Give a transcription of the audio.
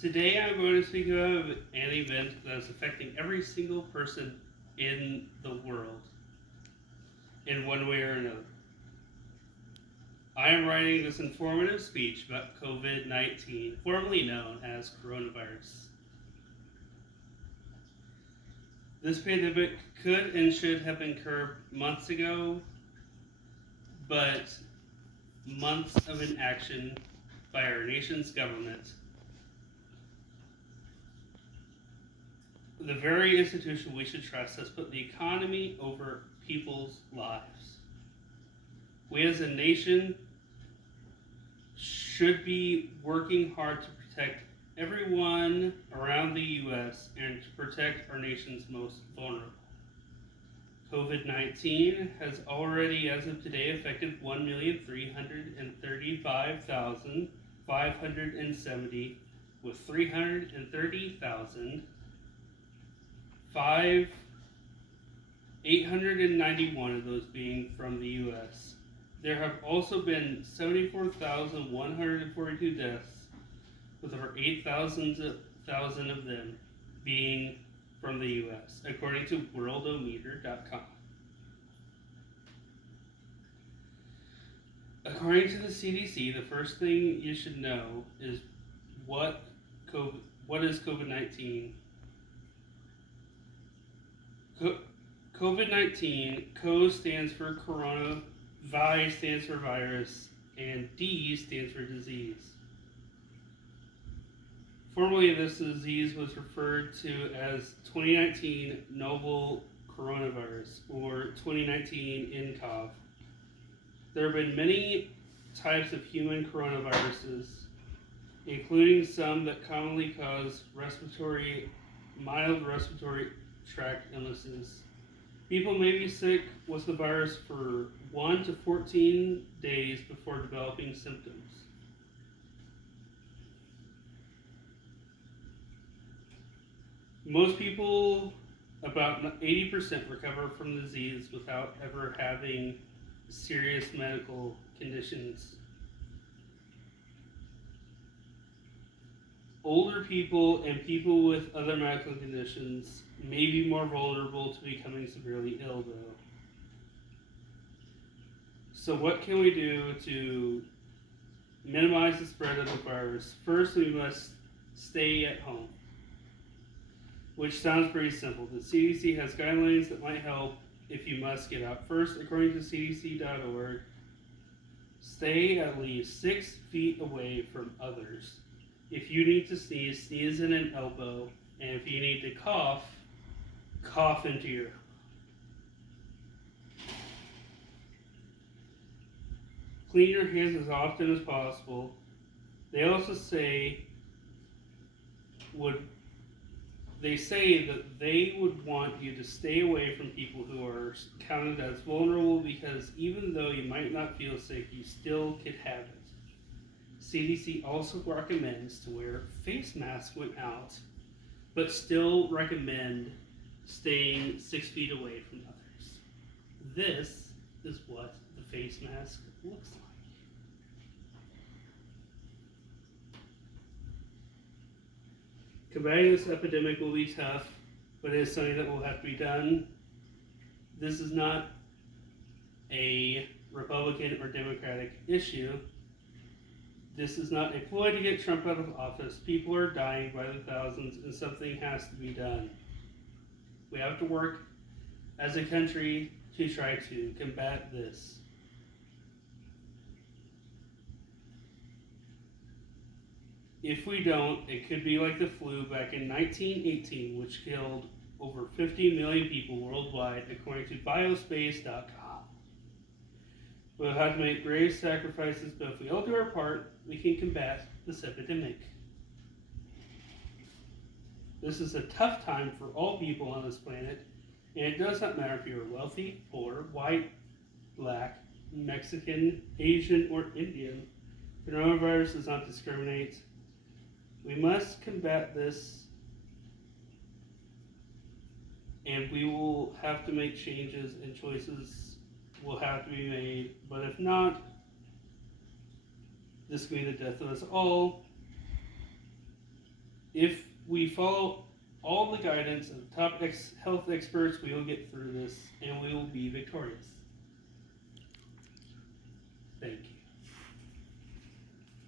Today I'm going to speak about an event that is affecting every single person in the world in one way or another. I am writing this informative speech about COVID-19, formerly known as coronavirus. This pandemic could and should have been curbed months ago, but months of inaction by our nation's government, the very institution we should trust, has put the economy over people's lives. We as a nation should be working hard to protect everyone around the U.S. and to protect our nation's most vulnerable. COVID-19 has already, as of today, affected 1,335,570, with 330,891 of those being from the U.S. There have also been 74,142 deaths, with over 8,000 of them being from the U.S., according to worldometer.com. According to the CDC, the first thing you should know is what is COVID-19. COVID-19, CO stands for corona, Vi stands for virus, and D stands for disease. Formerly, this disease was referred to as 2019 novel coronavirus, or 2019 nCoV. There have been many types of human coronaviruses, including some that commonly cause mild respiratory tract illnesses. People may be sick with the virus for 1 to 14 days before developing symptoms. Most people, about 80%, recover from the disease without ever having serious medical conditions. Older people and people with other medical conditions may be more vulnerable to becoming severely ill, though. So what can we do to minimize the spread of the virus? First, we must stay at home, which sounds pretty simple. The CDC has guidelines that might help if you must get out. First, according to cdc.org, stay at least 6 feet away from others. If you need to sneeze, sneeze in an elbow. And if you need to cough, cough into your elbow. Clean your hands as often as possible. They also say that they would want you to stay away from people who are counted as vulnerable, because even though you might not feel sick, you still could have it. CDC also recommends to wear face masks when out, but still recommend staying 6 feet away from others. This is what the face mask looks like. Combating this epidemic will be tough, but it is something that will have to be done. This is not a Republican or Democratic issue. This is not a ploy to get Trump out of office. People are dying by the thousands, and something has to be done. We have to work as a country to try to combat this. If we don't, it could be like the flu back in 1918, which killed over 50 million people worldwide, according to biospace.com. We'll have to make grave sacrifices, but if we all do our part, we can combat this epidemic. This is a tough time for all people on this planet, and it does not matter if you are wealthy, poor, white, black, Mexican, Asian, or Indian. Coronavirus does not discriminate. We must combat this, and we will have to make changes, and choices will have to be made. But if not, this will be the death of us all. If we follow all the guidance of top health experts, we will get through this and we will be victorious.